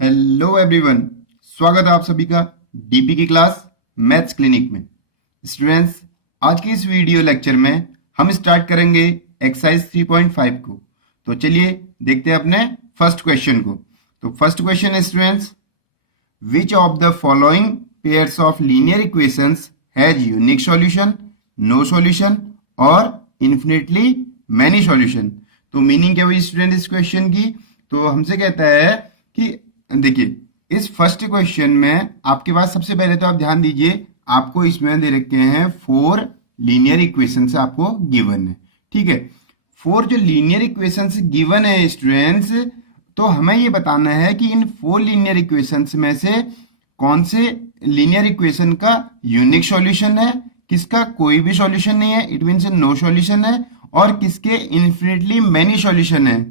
Hello everyone, स्वागत है आप सभी का डीपी की क्लास मैथ्स क्लिनिक में। स्टूडेंट्स, आज की इस वीडियो लेक्चर में हम स्टार्ट करेंगे एक्सरसाइज 3.5 को। तो चलिए देखते हैं अपने फर्स्ट क्वेश्चन को। तो फर्स्ट क्वेश्चन है students, which of the following pairs of linear equations has unique solution, no solution और इन्फिनिटली मैनी सॉल्यूशन। तो मीनिंग क्या हुई स्टूडेंट इस क्वेश्चन की? तो हमसे कहता है कि देखिए, इस फर्स्ट क्वेश्चन में आपके पास सबसे पहले तो आप ध्यान दीजिए, आपको इसमें दे रखे हैं 4 लीनियर इक्वेशंस आपको गिवन है। ठीक है, 4 जो लीनियर इक्वेशंस गिवन है स्टूडेंट्स, तो हमें ये बताना है कि इन 4 लीनियर इक्वेशंस में से कौन से लीनियर इक्वेशन का यूनिक सॉल्यूशन है, किसका कोई भी सॉल्यूशन नहीं है, इट मीन्स नो सॉल्यूशन है, और किसके इन्फिनिटली मैनी सॉल्यूशन है।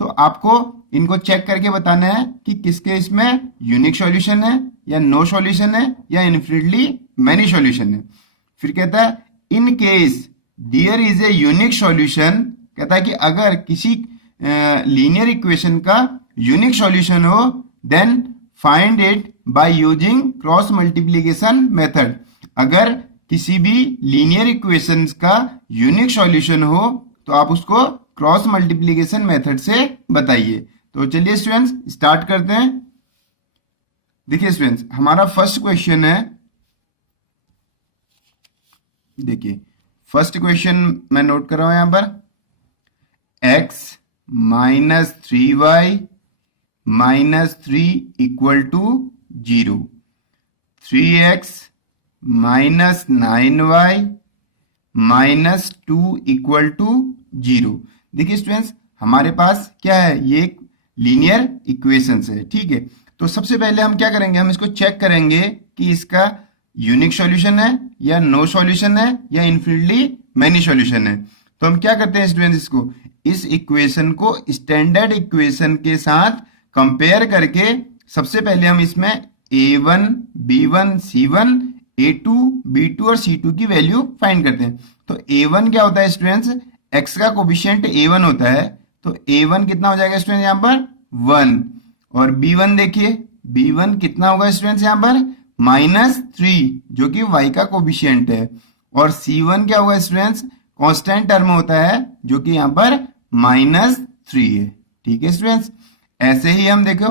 तो आपको इनको चेक करके बताना है कि किसके इसमें यूनिक सॉल्यूशन है या नो सॉल्यूशन है या इन्फिनिटली मैनी सॉल्यूशन है। फिर कहता है in case there is a unique solution, कहता है कि अगर किसी लीनियर इक्वेशन का यूनिक सॉल्यूशन हो then find it by using cross multiplication method. अगर किसी भी लीनियर इक्वेशंस का यूनिक सॉल्यूशन हो तो आप उसको क्रॉस मल्टीप्लीकेशन मेथड से बताइए। तो चलिए स्टूडेंट्स स्टार्ट करते हैं। देखिए स्टूडेंट्स, हमारा फर्स्ट क्वेश्चन है, देखिए फर्स्ट क्वेश्चन मैं नोट कर रहा हूं यहां पर, x minus 3y minus 3 equal to 0, 3x minus 9y minus 2 equal to 0। देखिए स्टूडेंट्स, हमारे पास क्या है, ये एक लीनियर इक्वेशंस है। ठीक है, तो सबसे पहले हम क्या करेंगे, हम इसको चेक करेंगे कि इसका यूनिक सॉल्यूशन है या नो सॉल्यूशन है या इन्फिनिटली मैनी सॉल्यूशन है। तो हम क्या करते हैं स्टूडेंट्स, इसको इस इक्वेशन को स्टैंडर्ड इक्वेशन के साथ कंपेयर करके सबसे पहले हम इसमें a1 b1 c1 a2 b2 और c2 की वैल्यू फाइंड करते हैं। तो a1 क्या होता है स्टूडेंट्स, x का कोफिशिएंट a1 होता है, तो a1 कितना हो जाएगा स्टूडेंट्स यहाँ पर 1। और b1 देखिए, b1 कितना होगा स्टूडेंट्स यहाँ पर -3 जो कि y का कोफिशिएंट है। और c1 क्या होगा स्टूडेंट्स, कांस्टेंट टर्म होता है जो कि यहाँ पर -3 है। ठीक है स्टूडेंट्स, ऐसे ही हम देखो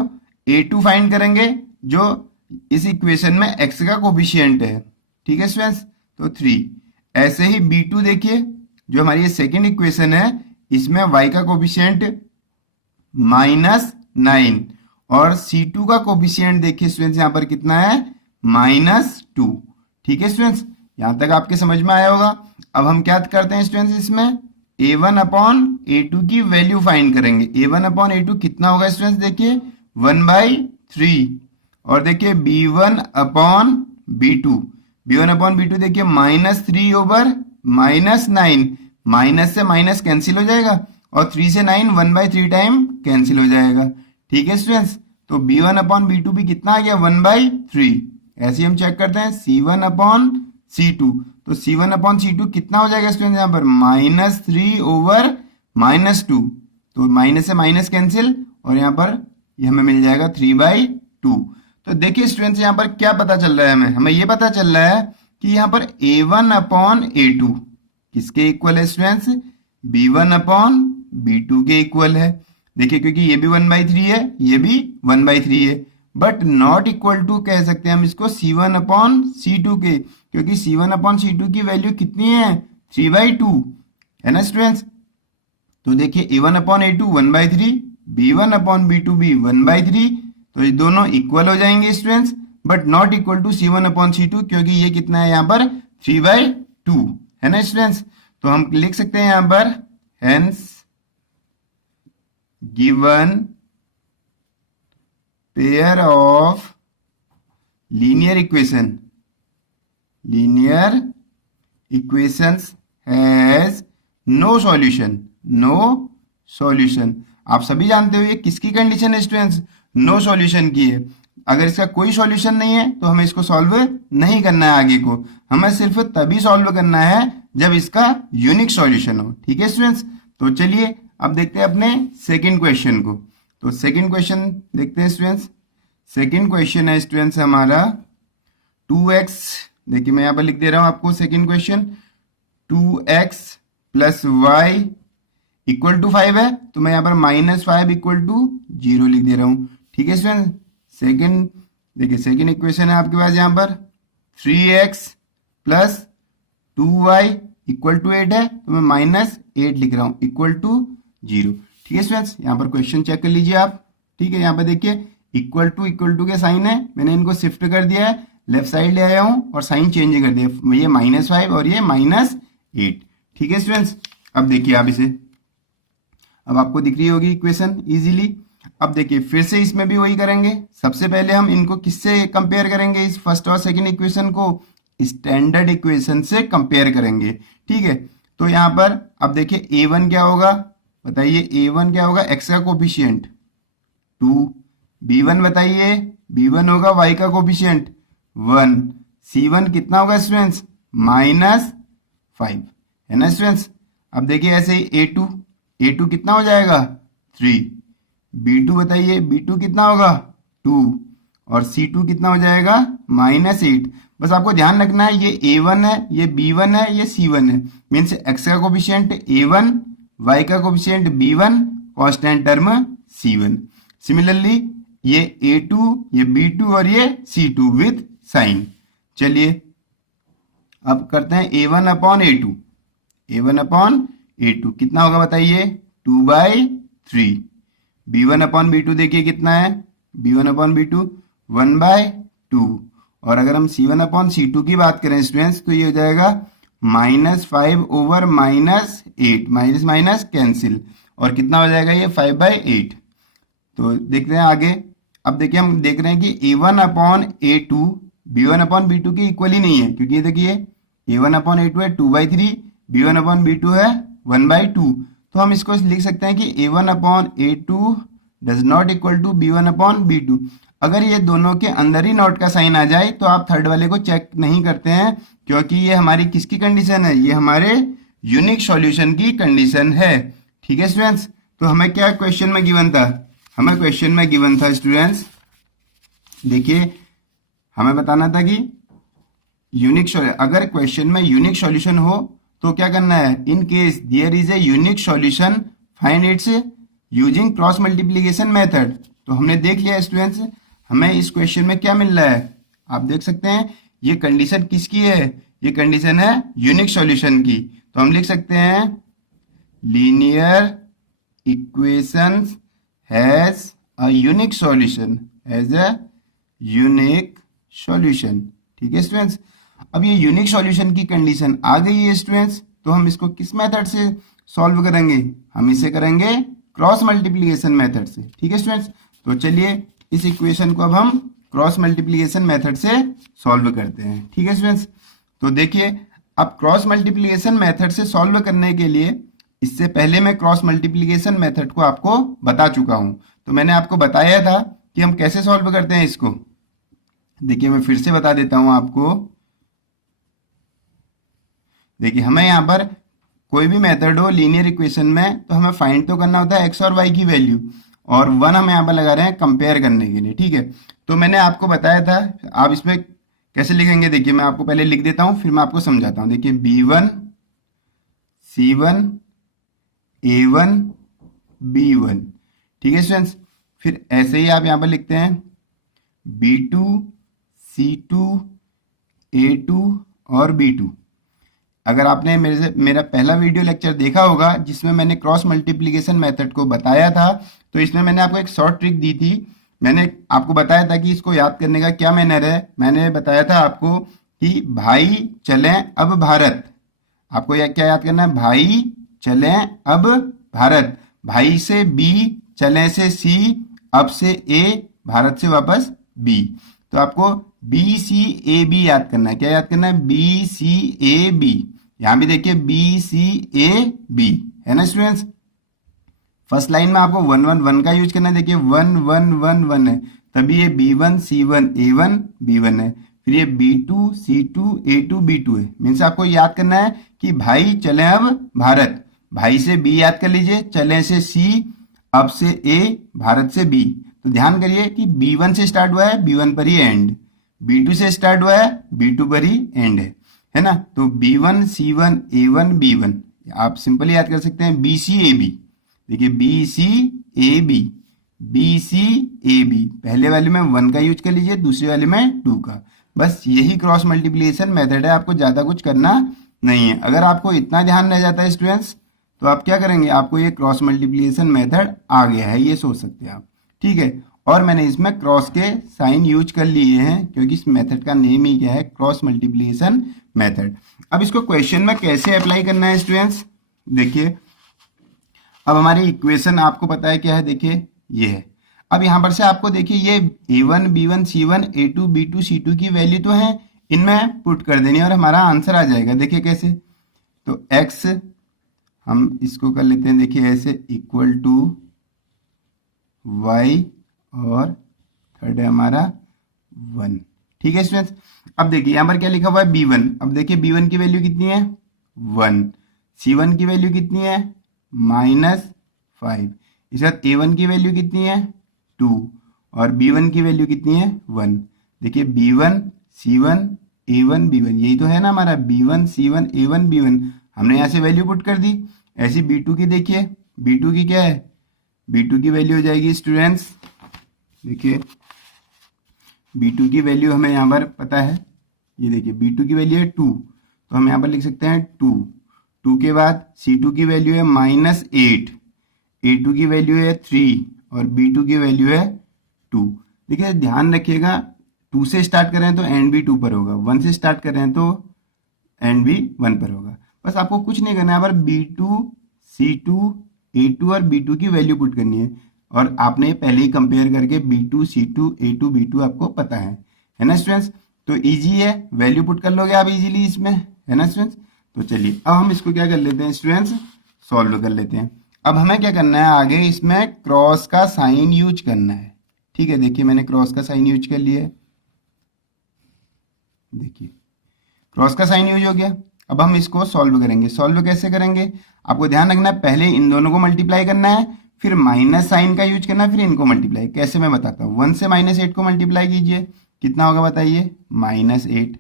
a2 फाइंड करेंगे जो इस इक्वेशन में x का कोफिशिएंट है। ठीक है स्टूडेंट्स, तो 3। ऐसे ही b2 देखिए, जो हमारी ये सेकेंड इक्वेशन है, इसमें y का कोफिशिएंट -9 और c2 का कोफिशिएंट देखिए स्टूडेंट्स यहाँ पर कितना है -2। ठीक है स्टूडेंट्स, यहां तक आपके समझ में आया होगा। अब हम क्या करते हैं स्टूडेंट्स, इसमें a1 अपॉन a2 की वैल्यू फाइंड करेंगे। a1 अपॉन a2 कितना होगा स्टूडेंट्स, देखिए 1/3। और देखिए b1 upon b2, b1 upon b2 देखिए -3 ओवर -9, माइनस से माइनस कैंसिल हो जाएगा और 3 से 9 1/3 टाइम कैंसिल हो जाएगा। ठीक है स्टूडेंट्स, तो b1 अपॉन b2 भी कितना आ गया 1/3। ऐसे ही हम चेक करते हैं c1 अपॉन c2, तो c1 अपॉन c2 कितना हो जाएगा स्टूडेंट्स यहाँ पर -3 ओवर -2, तो माइनस से माइनस कैंसिल और यहाँ पर ये हमें मिल जाएगा 3/2। तो देखिए स्टूडेंट्स, यहाँ पर क्या पता चल रहा है, हमें ये पता चल रहा है कि यहाँ पर a1 अपॉन a2 किसके इक्वल है स्टूडेंट्स, b1 अपॉन b2 के इक्वल है। देखिए क्योंकि ये भी 1/3 है, ये भी 1/3 है, बट नॉट इक्वल टू कह सकते हैं हम इसको c1 अपॉन c2 के, क्योंकि c1 अपॉन c2 की वैल्यू कितनी है 3/2 है ना स्टूडेंट्स। तो देखिए a1 upon a2 1/3, b1 upon b2 भी 1/3, तो ये दोनों इक्वल हो जाएंगे students, but not equal to c1 upon c2, क्योंकि ये कितना है यहाँ पर 3/2 है ना स्टूडेंट्स। तो हम लिख सकते हैं यहाँ पर hence given pair of linear equations has no solution. आप सभी जानते हो ये किसकी कंडीशन है स्टूडेंट्स, नो सॉल्यूशन की है। अगर इसका कोई सॉल्यूशन नहीं है तो हमें इसको सॉल्व नहीं करना है, आगे को हमें सिर्फ तभी सॉल्व करना है जब इसका यूनिक सॉल्यूशन हो। ठीक है स्टूडेंट्स, तो चलिए अब देखते हैं अपने सेकंड क्वेश्चन को। तो सेकंड क्वेश्चन देखते हैं स्टूडेंट्स, सेकंड क्वेश्चन है स्टूडेंट्स हमारा 2x, देखिए मैं यहाँ पर लिख दे रहा हूँ आपको second question, 2x plus y equal to 5 है, तो मैं यहाँ पर -5 इक्वल टू 0 लिख दे रहा हूँ। ठीक है स्टूडेंट, सेकंड देखिए सेकंड इक्वेशन है आपके पास यहाँ पर 3x plus 2y equal to 8 है, तो मैं -8 लिख रहा हूँ इक्वल टू 0। ठीक है स्टूडेंट्स, यहाँ पर क्वेश्चन चेक कर लीजिए आप। ठीक है, यहाँ पर देखिए इक्वल टू के साइन है, मैंने इनको शिफ्ट कर दिया है, लेफ्ट साइड ले आया हूँ और साइन चेंज कर दिया, ये -5 और ये -8। ठीक है स्टूडेंट्स, अब देखिए आप इसे, अब आपको दिख रही होगी इक्वेशन इजीली। अब देखिए फिर से इसमें भी वही करेंगे, सबसे पहले हम इनको किससे कंपेयर करेंगे, इस फर्स्ट और सेकंड इक्वेशन को स्टैंडर्ड इक्वेशन से कंपेयर करेंगे। ठीक है, तो यहाँ पर अब देखिए a1 क्या होगा, बताइए a1 क्या होगा, x का कोफिशिएंट 2, b1 बताइए, b1 होगा y का कोफिशिएंट 1, c1 कितना होगा स्टूडेंट्स -5, है ना स्टूडेंट्स। अब देखिए ऐसे ही a2 कितना हो जाएगा 3, b2 बताइए, b2 कितना होगा 2 और c2 कितना हो जाएगा -8। बस आपको ध्यान रखना है ये a1 है, ये b1 है, ये c1 है, मीन्स x का कोफिशिएंट a1, y का coefficient b1, constant term c1। Similarly ये a2, ये b2 और ये c2 विथ साइन। चलिए अब करते हैं a1 अपॉन a2 कितना होगा बताइए 2/3। b1 अपॉन b2 देखिए कितना है, b1 अपॉन b2 1/2। और अगर हम c1 अपॉन c2 की बात करें स्टूडेंट्स, तो ये हो जाएगा -5 ओवर -8, माइनस कैंसिल, और कितना हो जाएगा ये 5/8। तो देखते हैं आगे। अब देखिए हम देख रहे हैं कि a1 upon a2 b1 upon b2 की इक्वल ही नहीं है, क्योंकि देखिए a1 अपॉन a2 है 2/3, b1 अपॉन b2 है 1/2। तो हम इसको लिख सकते हैं कि a1 upon a2 does not equal to b1 upon b2। अगर ये दोनों के अंदर ही नॉट का साइन आ जाए तो आप थर्ड वाले को चेक नहीं करते हैं, क्योंकि ये हमारी किसकी कंडीशन है, ये हमारे यूनिक सॉल्यूशन की कंडीशन है। ठीक है स्टूडेंट्स, तो हमें क्या क्वेश्चन में गिवन था, हमें क्वेश्चन में गिवन था स्टूडेंट्स, देखिए हमें बताना था कि यूनिक, अगर क्वेश्चन में यूनिक सॉल्यूशन हो तो क्या करना है, in case there is a unique solution find its using cross multiplication method. तो हमने देख लिया स्टूडेंट्स, हमें इस क्वेश्चन में क्या मिल रहा है, आप देख सकते हैं ये कंडीशन किसकी है, ये कंडीशन है यूनिक सॉल्यूशन की। तो हम लिख सकते हैं linear equations has a unique solution, has a unique solution. ठीक है स्टूडेंट्स, अब ये यूनिक सॉल्यूशन की कंडीशन आ गई है स्टूडेंट्स, तो हम इसको किस मेथड से सॉल्व करेंगे, हम इसे करेंगे क्रॉस मल्टीप्लिकेशन मेथड से। ठीक है स्टूडेंट्स, तो चलिए इस इक्वेशन को अब हम क्रॉस मल्टीप्लिकेशन मेथड से सॉल्व करते हैं। ठीक है स्टूडेंट्स, तो देखिए अब क्रॉस मल्टीप्लिकेशन मेथड से सॉल्व करने के लिए, इससे पहले मैं क्रॉस मल्टीप्लिकेशन मेथड को आपको बता चुका हूं, तो मैंने आपको बताया था कि हम कैसे सॉल्व करते हैं इसको। देखिए मैं फिर से बता देता हूं आपको, देखिए हमें यहाँ पर कोई भी मेथड हो लीनियर इक्वेशन में, तो हमें फाइंड तो करना होता है x और y की वैल्यू, और 1 हम यहाँ पर लगा रहे हैं कंपेयर करने के लिए। ठीक है, तो मैंने आपको बताया था आप इसमें कैसे लिखेंगे, देखिए मैं आपको पहले लिख देता हूँ फिर मैं आपको समझाता हूँ। देखिए b1 c1 a1 b1। ठीक है स्टूडेंट्स, फिर ऐसे ही आप यहाँ पर लिखते हैं b2 c2 a2 और b2। अगर आपने मेरा पहला वीडियो लेक्चर देखा होगा जिसमें मैंने क्रॉस मल्टीप्लिकेशन मेथड को बताया था, तो इसमें मैंने आपको एक शॉर्ट ट्रिक दी थी। मैंने आपको बताया था कि इसको याद करने का क्या मैनर है। मैंने बताया था आपको कि भाई चलें अब भारत, आपको क्या याद करना है, भाई चलें अब भारत, भाई से बी, चलें से सी, अब से ए, भारत से वापस बी। तो आपको बी सी ए बी याद करना है। क्या याद करना है, बी सी ए बी। यहां भी देखिए बी सी ए बी, है ना स्टूडेंट्स। फर्स्ट लाइन में आपको 1 1 1 का यूज करना है। देखिए 1 1 1 1 है, तभी ये b1 c1 a1 b1 है, फिर ये b2 c2 a2 b2 है। मीन्स आपको याद करना है कि भाई चले अब भारत, भाई से b याद कर लीजिए, चले से c, अब से a, भारत से b। तो ध्यान करिए कि B1 से स्टार्ट हुआ है, B1 पर ही एंड, B2 से स्टार्ट हुआ है, B2 पर ही एंड है ना। तो B1 C1 A1 B1, आप सिंपली याद कर सकते हैं BC AB। देखिए BC AB, BC AB, पहले वाले में 1 का यूज कर लीजिए, दूसरे वाले में 2 का। बस यही क्रॉस मल्टीप्लिकेशन मेथड है, आपको ज्यादा कुछ करना नहीं है। अगर आपको इतना ध्यान रह जाता है स्टूडेंट्स, तो आप क्या करेंगे, आपको ये क्रॉस मल्टीप्लिकेशन मेथड आ गया है, ये सोच सकते हैं आप, ठीक है। और मैंने इसमें क्रॉस के साइन यूज कर लिए हैं, क्योंकि इस मेथड का नेम ही क्या है, क्रॉस मल्टीप्लिकेशन मेथड। अब इसको क्वेश्चन में कैसे अप्लाई करना है स्टूडेंट्स, देखिए अब हमारी इक्वेशन आपको पता है क्या है, देखिए ये है। अब यहां पर से आपको देखिए ये A1 B1 C1 A2 B2 C2 की वैल्यू तो है, इनमें पुट कर देनी है और हमारा आंसर आ जाएगा। देखिए कैसे, तो x हम इसको कर लेते हैं, देखिए ऐसे इक्वल टू y और थर्ड है हमारा 1, ठीक है स्टूडेंट्स। अब देखिए यहाँ पर क्या लिखा हुआ है B1, अब देखिए B1 की वैल्यू कितनी है 1, C1 की वैल्यू कितनी है -5, इसके बाद A1 की वैल्यू कितनी है 2 और B1 की वैल्यू कितनी है 1। देखिए B1 C1 A1 B1, यही तो है ना हमारा B1 C1 A1 B1, हमने यहाँ से वैल्यू पुट कर दी। ऐसी B2 की देखिए, B2 की क्या है, B2 की वैल्यू हो जाएगी स्टूडेंट्स, देखिए B2 की वैल्यू हमें यहाँ पर पता है, ये देखिए B2 की वैल्यू है 2, तो हम यहाँ पर लिख सकते हैं 2 के बाद C2 की वैल्यू है -8, A2 की वैल्यू है 3 और B2 की वैल्यू है 2। देखिए ध्यान रखिएगा, 2 से स्टार्ट कर रहे हैं तो एंड भी 2 पर होगा, 1 से स्टार्ट कर रहे हैं तो एंड भी 1 पर होगा। बस आपको कुछ नहीं करना है, पर B2 C2 A2 और B2 की वैल्यू पुट करनी है, और आपने पहले ही कंपेयर करके B2 C2 A2 B2 आपको पता है ना स्टूडेंट्स। तो इजी है, वैल्यू पुट कर लोगे आप इजीली इसमें, है ना स्टूडेंट्स। तो चलिए अब हम इसको क्या कर लेते हैं स्टूडेंट्स, सॉल्व कर लेते हैं। अब हमें क्या करना है, आगे इसमें क्रॉस का साइन यूज करना है, ठीक है। देखिए मैंने क्रॉस का साइन यूज कर लिया है, देखिए क्रॉस का साइन यूज हो गया। अब हम इसको सॉल्व करेंगे, सॉल्व कैसे करेंगे, आपको ध्यान रखना है पहले इन दोनों को मल्टीप्लाई करना है, फिर माइनस साइन का यूज करना है, फिर इनको मल्टीप्लाई। कैसे मैं बताता हूँ, 1 से -8 को मल्टीप्लाई कीजिए, कितना होगा बताइए -8,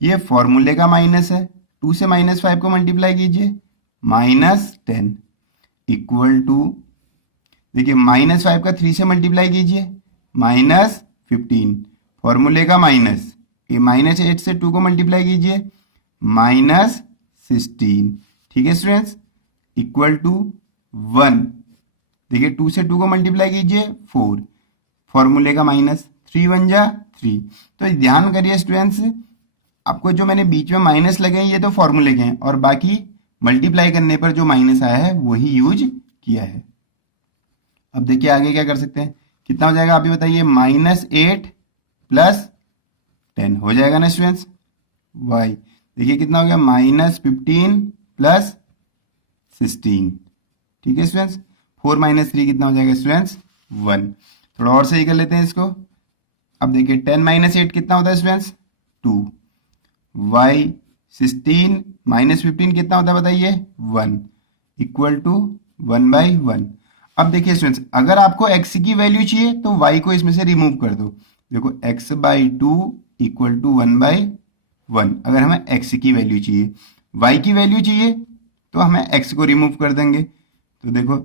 ये फॉर्मूले का माइनस है। 2 से -5 को मल्टीप्लाई कीजिए -10 इक्वल टू, देखिए -5 का 3 से मल्टीप्लाई कीजिए -15, फॉर्मूले का माइनस, ये -8 से 2 को मल्टीप्लाई कीजिए -16, ठीक है स्टूडेंट्स, इक्वल टू 1। देखिए 2 से 2 को मल्टीप्लाई कीजिए 4, फॉर्मूले का माइनस, 3 1 जा 3। तो ध्यान करिए स्टूडेंट्स, आपको जो मैंने बीच में माइनस लगे हैं ये तो फॉर्मूले के हैं, और बाकी मल्टीप्लाई करने पर जो माइनस आया है वही यूज किया है। अब देखिए आगे क्या कर सकते हैं, कितना हो जाएगा आप भी बताइए, -8 + 10 हो जाएगा ना स्टूडेंट्स, y देखिए कितना हो गया -15 + 16, ठीक है स्टूडेंट्स। 4 - 3 कितना हो जाएगा स्टूडेंट्स 1। थोड़ा और सही कर लेते हैं इसको। अब देखिए 10 - 8 कितना होता है स्टूडेंट्स 2, y 16 - 15 कितना होता है बताइए 1, इक्वल टू 1/1। अब देखिए स्टूडेंट्स, अगर आपको x की वैल्यू चाहिए तो y को इसमें से रिमूव कर दो। देखो x/2 इक्वल टू 1/1। अगर हमें x की वैल्यू चाहिए, y की वैल्यू चाहिए तो हमें x को रिमूव कर देंगे। तो देखो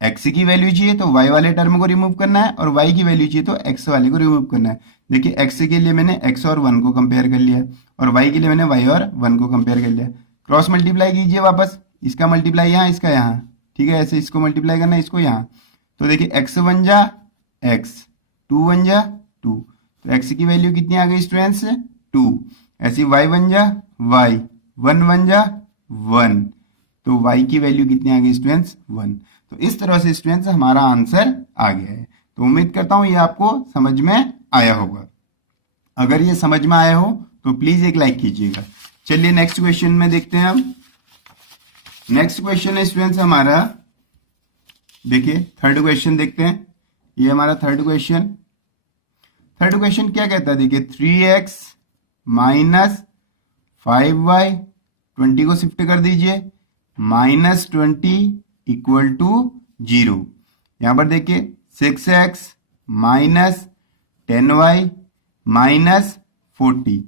x की वैल्यू चाहिए तो y वाले टर्म को रिमूव करना है, और y की वैल्यू चाहिए तो x वाले को रिमूव करना है। देखिए x के लिए मैंने x और 1 को कंपेयर कर लिया, और y के लिए मैंने y और 1 को कंपेयर कर लिया। क्रॉस मल्टीप्लाई कीजिए वापस, इसका मल्टीप्लाई यहाँ, इसका यहाँ, ठीक है। ऐसे इसको मल्टीप्लाई करना है, इसको यहाँ। तो देखिए x1 जा x, 2 1 जा 2, तो x की वैल्यू कितनी आ गई स्टूडेंट्स 2। ऐसी y1 जा y, 1 1 जा 1, तो y की वैल्यू कितनी आ गई स्टूडेंट्स 1। तो इस तरह से स्टूडेंट्स हमारा आंसर आ गया है। तो उम्मीद करता हूं ये आपको समझ में आया होगा। अगर ये समझ में आया हो तो प्लीज एक लाइक कीजिएगा। चलिए नेक्स्ट क्वेश्चन में देखते हैं हम। नेक्स्ट क्वेश्चन है स्टूडेंट्स हमारा, देखिए थर्ड क्वेश्चन देखते हैं। ये हमारा थर्ड क्वेश्चन क्या कहता है, देखिए 3x - 5y, 20 को शिफ्ट कर दीजिए, -20 इक्वल टू 0। यहाँ पर देखिए 6x minus 10y minus 40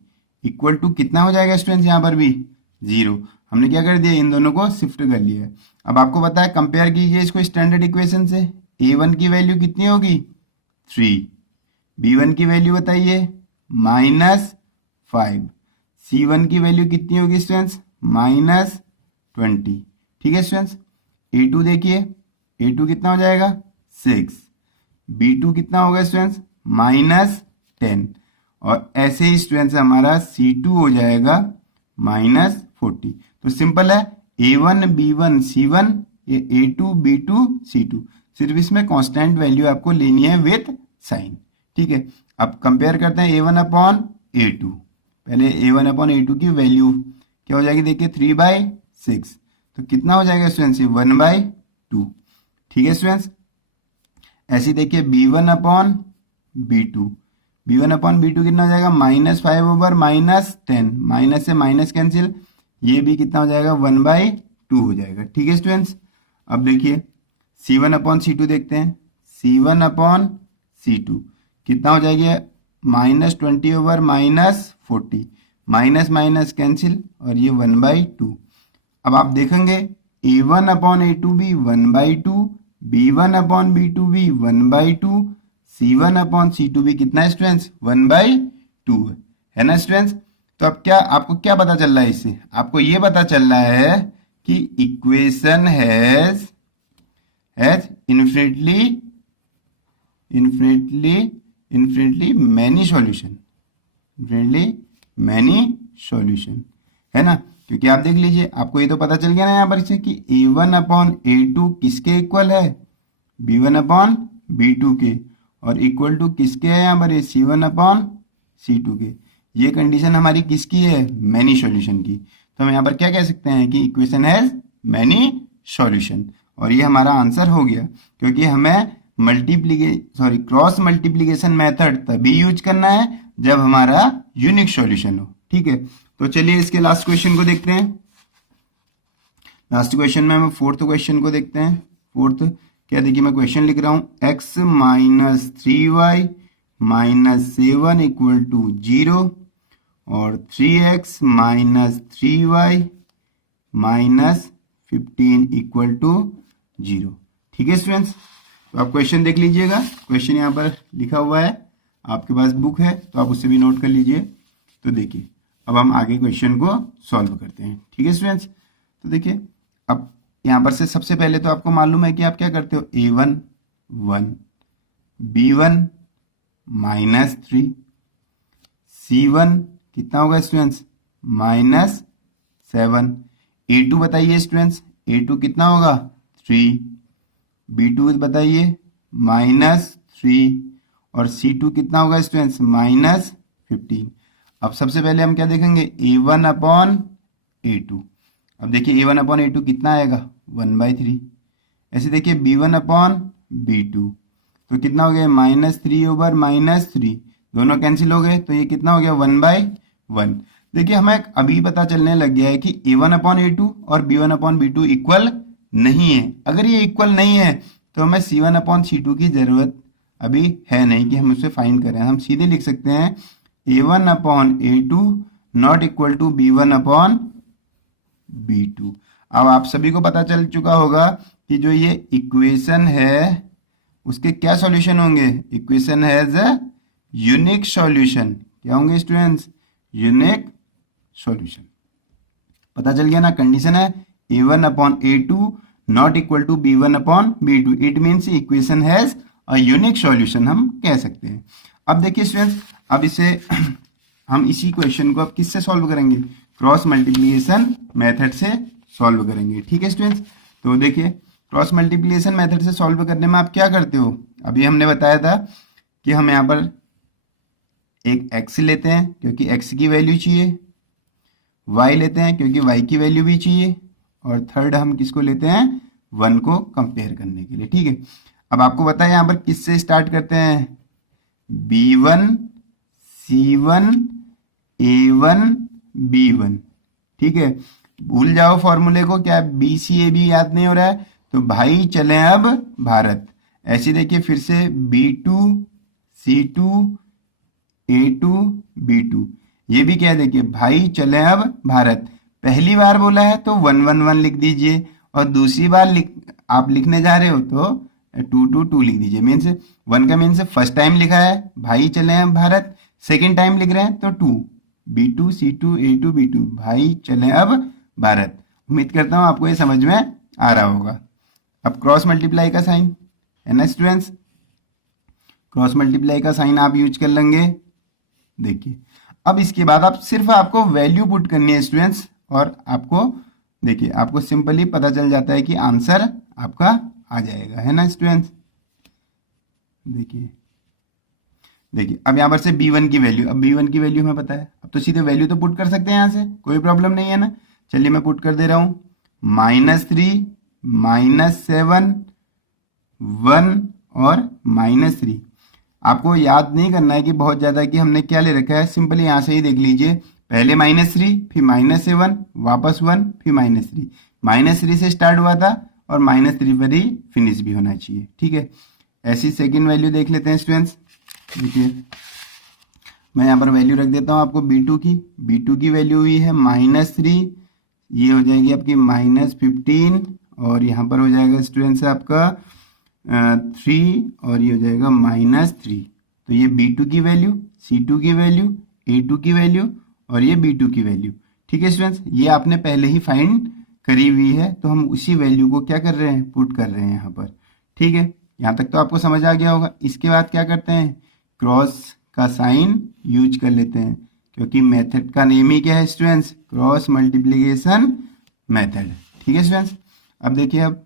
equal to कितना हो जाएगा स्टूडेंट्स, यहाँ पर भी 0। हमने क्या कर दिया, इन दोनों को शिफ्ट कर लिया है। अब आपको पता है, कंपेयर कीजिए इसको स्टैंडर्ड इक्वेशन से। a1 की वैल्यू कितनी होगी 3, b1 की वैल्यू बताइए -5, c1 की वैल्यू कितनी होगी स्टूडेंट्स -20। ठीक है स्टूडेंट्स, a2 देखिए, a2 कितना हो जाएगा 6, b2 कितना होगा स्टूडेंट्स -10, और ऐसे ही स्टूडेंट्स हमारा c2 हो जाएगा -40। तो सिंपल है, a1 b1 c1, a2 b2 c2, सिर्फ इसमें कांस्टेंट वैल्यू आपको लेनी है विथ साइन। ठीक है, अब कंपेयर करते हैं a1 अपॉन a2। पहले a1 अपॉन a2 की वैल्यू क्या हो जाएगी, देखिए 3/6, तो कितना हो जाएगा स्टूडेंट्स 1/2। ठीक है स्टूडेंट्स, ऐसे देखिए b1 upon b2, b1 upon b2 कितना हो जाएगा -5/10, माइनस से माइनस कैंसिल, ये भी कितना हो जाएगा 1/2 हो जाएगा। ठीक है स्टूडेंट्स, अब देखिए c1 अपॉन c2 देखते हैं, c1 अपॉन c2 कितना हो जाएगा -20/-40, माइनस माइनस कैंसिल, और ये 1/2। अब आप देखेंगे a1 अपॉन a2 भी 1/2, b1 अपॉन b2 भी 1/2, c1 अपॉन c2 भी कितना है स्टूडेंट्स 1/2 है ना स्टूडेंट्स। तो अब क्या आपको क्या पता चल रहा है इससे, आपको ये पता चल रहा है कि equation has infinitely many solution, है ना। क्योंकि आप देख लीजिए, आपको ये तो पता चल गया ना यहाँ पर से कि a1 अपॉन a2 किसके इक्वल है, b1 अपॉन b2 के, और इक्वल टू किसके है यहाँ पर c1 अपॉन c2 के। ये कंडीशन हमारी किसकी है, मैनी सॉल्यूशन की। तो हम यहाँ पर क्या कह सकते हैं कि इक्वेशन हैज मैनी सॉल्यूशन, और ये हमारा आंसर हो गया। क्योंकि हमें क्रॉस मल्टीप्लीकेशन मेथड तभी यूज करना है जब हमारा यूनिक सॉल्यूशन हो। ठीक है, तो चलिए इसके लास्ट क्वेश्चन को देखते हैं। लास्ट क्वेश्चन में हम फोर्थ क्वेश्चन को देखते हैं। फोर्थ क्या, देखिए मैं क्वेश्चन लिख रहा हूं, x minus 3y minus 7 equal to 0 और 3x minus 3y minus 15 equal to 0। ठीक है स्टूडेंट्स, तो आप क्वेश्चन देख लीजिएगा। क्वेश्चन यहाँ पर लिखा हुआ है, आपके पास बुक है तो आप उससे भी नोट कर लीजिए। तो देखिए, अब हम आगे क्वेश्चन को सॉल्व करते हैं। ठीक है स्टूडेंट्स, तो देखिए अब यहाँ पर से सबसे पहले तो आपको मालूम है कि आप क्या करते हो, a1 1, b1 -3, c1 कितना होगा स्टूडेंट्स -7, a2 बताइए स्टूडेंट्स, a2 कितना होगा 3, b2 बताइए -3, और c2 कितना होगा स्टूडेंट्स -15। अब सबसे पहले हम क्या देखेंगे, a1 अपॉन a2। अब देखिए a1 अपॉन a2 कितना आएगा 1/3। ऐसे देखिए b1 अपॉन b2 तो कितना हो गया -3/-3, दोनों कैंसिल हो गए, तो ये कितना हो गया 1/1। देखिए हमें अभी पता चलने लग गया है कि a1 अपॉन a2 और b1 अपॉन b2 इक्वल नहीं है। अगर ये इक्वल नहीं है तो हमें c1 अपॉन c2 की जरूरत अभी है नहीं कि हम उसे फाइंड करें। हम सीधे लिख सकते हैं a1 upon a2 not equal to b1 upon b2। अब आप सभी को पता चल चुका होगा कि जो ये इक्वेशन है उसके क्या सॉल्यूशन होंगे, equation has a unique solution. क्या होंगे स्टूडेंट्स, यूनिक सॉल्यूशन। पता चल गया ना, कंडीशन है a1 upon a2 not equal to b1 upon b2, it means equation has a unique solution हम कह सकते हैं। अब देखिए स्टूडेंट्स, अब इसे हम इसी क्वेश्चन को अब किससे सॉल्व करेंगे, क्रॉस मल्टीप्लिकेशन मेथड से सॉल्व करेंगे। ठीक है स्टूडेंट्स, तो देखिए क्रॉस मल्टीप्लिकेशन मेथड से सॉल्व करने में आप क्या करते हो, अभी हमने बताया था कि हम यहाँ पर एक x लेते हैं क्योंकि x की वैल्यू चाहिए, y लेते हैं क्योंकि y की वैल्यू भी चाहिए, और थर्ड हम किसको लेते हैं 1 को कंपेयर करने के लिए। ठीक है, अब आपको बताया यहाँ पर किससे स्टार्ट करते हैं, b1 c1 a1 b1। ठीक है, भूल जाओ फॉर्मूले को, क्या बी सी ए बी याद नहीं हो रहा है, तो भाई चले अब भारत, ऐसे देखिए फिर से B2 C2 A2 B2, ये भी क्या है देखिए, भाई चले अब भारत। पहली बार बोला है तो 111 लिख दीजिए, और दूसरी बार आप लिखने जा रहे हो तो 222 लिख दीजिए। मीन्स 1 का मीन्स फर्स्ट टाइम लिखा है भाई चले अब भारत, सेकेंड टाइम लिख रहे हैं तो 2, B2 C2 A2 B2, भाई चले अब भारत। उम्मीद करता हूँ आपको ये समझ में आ रहा होगा। अब क्रॉस मल्टीप्लाई का साइन है ना स्टूडेंट्स, क्रॉस मल्टीप्लाई का साइन आप यूज कर लेंगे। देखिए अब इसके बाद आप सिर्फ आपको वैल्यू पुट करनी है स्टूडेंट्स, और आपको देखिए आपको सिंपली पता चल जाता है कि आंसर आपका आ जाएगा, है ना स्टूडेंट्स। देखिए देखिए अब यहाँ पर से B1 की वैल्यू, अब B1 की वैल्यू हमें पता है, अब तो सीधे वैल्यू तो पुट कर सकते हैं यहाँ से, कोई प्रॉब्लम नहीं है ना। चलिए मैं पुट कर दे रहा हूँ, -3 -7 1 और -3। आपको याद नहीं करना है कि बहुत ज़्यादा कि हमने क्या ले रखा है, सिंपली यहाँ से ही देख लीजिए, पहले -3 फिर -7 वापस 1 फिर -3, -3 से स्टार्ट हुआ था और -3 पर ही फिनिश भी होना चाहिए, ठीक है। ऐसी सेकंड वैल्यू देख लेते हैं स्टूडेंट्स। देखिए मैं यहाँ पर वैल्यू रख देता हूँ आपको B2 की वैल्यू हुई है -3, ये हो जाएगी आपकी -15, और यहाँ पर हो जाएगा स्टूडेंट्स आपका 3, और ये हो जाएगा -3। तो ये B2 की वैल्यू, C2 की वैल्यू, A2 की वैल्यू और ये B2 की वैल्यू, ठीक है स्टूडेंट्स। ये आपने पहले ही फाइंड करी हुई है, तो हम उसी वैल्यू को क्या कर रहे हैं, पुट कर रहे हैं यहाँ पर, ठीक है। यहाँ तक तो आपको समझ आ गया होगा। इसके बाद क्या करते हैं, क्रॉस का साइन यूज कर लेते हैं, क्योंकि मेथड का नेम ही क्या है स्टूडेंट्स, क्रॉस मल्टीप्लिकेशन मेथड, ठीक है स्टूडेंट्स। अब देखिए अब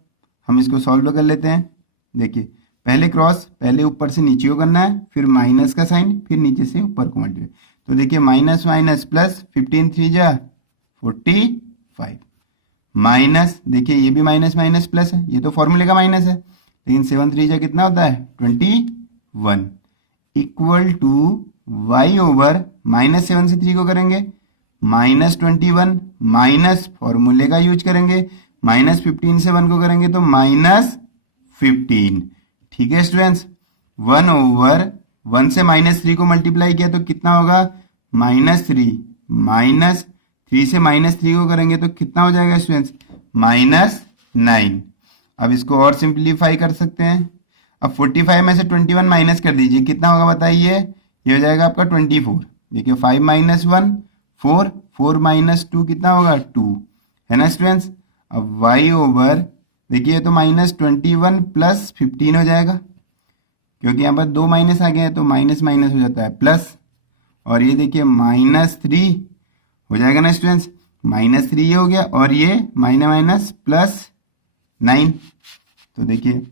हम इसको सॉल्व कर लेते हैं। देखिए पहले क्रॉस, पहले ऊपर से नीचे को करना है, फिर माइनस का साइन, फिर नीचे से ऊपर को मल्टीप्लाई। तो देखिए माइनस माइनस प्लस, 15 3 जा 45, माइनस, देखिए ये भी माइनस माइनस प्लस है, ये तो फॉर्मूले का माइनस है, लेकिन 7 3 जा कितना होता है 21, इक्वल टू y ओवर -7 से 3 को करेंगे -21, माइनस फॉर्मूले का यूज करेंगे, -15 से 1 को करेंगे तो -15, ठीक है स्टूडेंट्स। 1 ओवर 1 से -3 को मल्टीप्लाई किया तो कितना होगा -3, -3 से -3 को करेंगे तो कितना हो जाएगा स्टूडेंट्स -9। अब इसको और सिंप्लीफाई कर सकते हैं। अब 45 में से 21 माइनस कर दीजिए, कितना होगा बताइए, ये हो जाएगा आपका 24। देखिए 5 - 1 4, 4 - 2 कितना होगा 2, है ना स्टूडेंट्स। अब y ओवर देखिए तो -21 प्लस 15 हो जाएगा, क्योंकि यहाँ पर 2 माइनस आ गए हैं तो माइनस माइनस हो जाता है प्लस, और ये देखिए -3 हो जाएगा ना स्टूडेंट्स, -3 ये हो गया, और ये माइनस माइनस प्लस 9। तो देखिए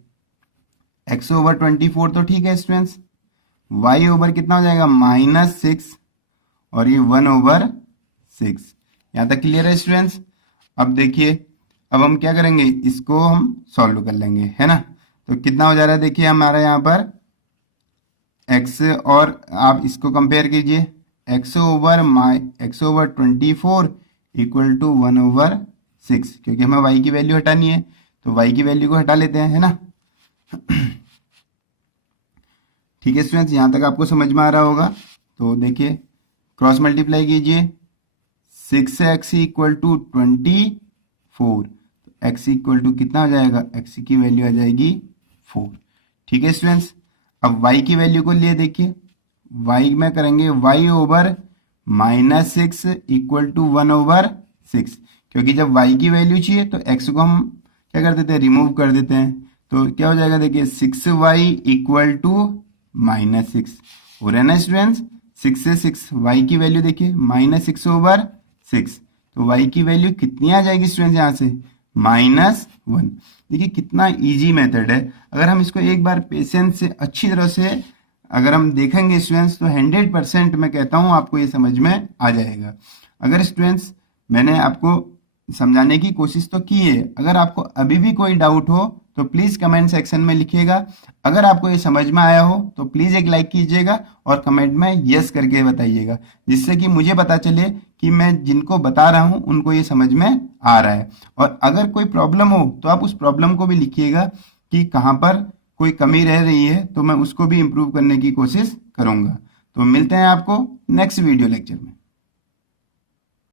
x ओवर 24 तो ठीक है स्टूडेंट्स, y ओवर कितना हो जाएगा -6, और ये 1 ओवर 6। यहाँ तक क्लियर है स्टूडेंट्स। अब देखिए अब हम क्या करेंगे, इसको हम सॉल्व कर लेंगे, है ना। तो कितना हो जा रहा है, देखिए हमारा यहाँ पर x, और आप इसको कंपेयर कीजिए, x over 24 equal to 1 over 6, क्योंकि हमें y की वैल्यू हटानी है तो y की वैल्यू को हटा लेते हैं, है ना। ठीक है स्टूडेंट्स, यहाँ तक आपको समझ में आ रहा होगा। तो देखिए क्रॉस मल्टीप्लाई कीजिए, 6x equal to 24, x equal to कितना हो जाएगा, x की वैल्यू आ जाएगी 4, ठीक है स्टूडेंट्स। अब y की वैल्यू को लिए देखिए, y में करेंगे y over -6 equal to 1 over 6, क्योंकि जब y की वैल्यू चाहिए तो x को हम क्या कर देते हैं, रिमूव कर देते हैं। तो क्या हो जाएगा, देखिए 6y इक्वल टू -6 हो रहा है ना स्टूडेंट्स। 6 से 6 y की वैल्यू देखिए -6 ओवर 6, तो y की वैल्यू कितनी आ जाएगी स्टूडेंट्स, यहाँ से -1। देखिए कितना इजी मेथड है, अगर हम इसको एक बार पेशेंस से अच्छी तरह से अगर हम देखेंगे स्टूडेंट्स तो 100% मैं कहता हूँ आपको ये समझ में आ जाएगा। अगर स्टूडेंट्स मैंने आपको समझाने की कोशिश तो की है, अगर आपको अभी भी कोई डाउट हो तो प्लीज़ कमेंट सेक्शन में लिखिएगा। अगर आपको ये समझ में आया हो तो प्लीज़ एक लाइक कीजिएगा और कमेंट में यस करके बताइएगा, जिससे कि मुझे पता चले कि मैं जिनको बता रहा हूँ उनको ये समझ में आ रहा है। और अगर कोई प्रॉब्लम हो तो आप उस प्रॉब्लम को भी लिखिएगा कि कहाँ पर कोई कमी रह रही है तो मैं उसको भी इम्प्रूव करने की कोशिश करूंगा। तो मिलते हैं आपको नेक्स्ट वीडियो लेक्चर में।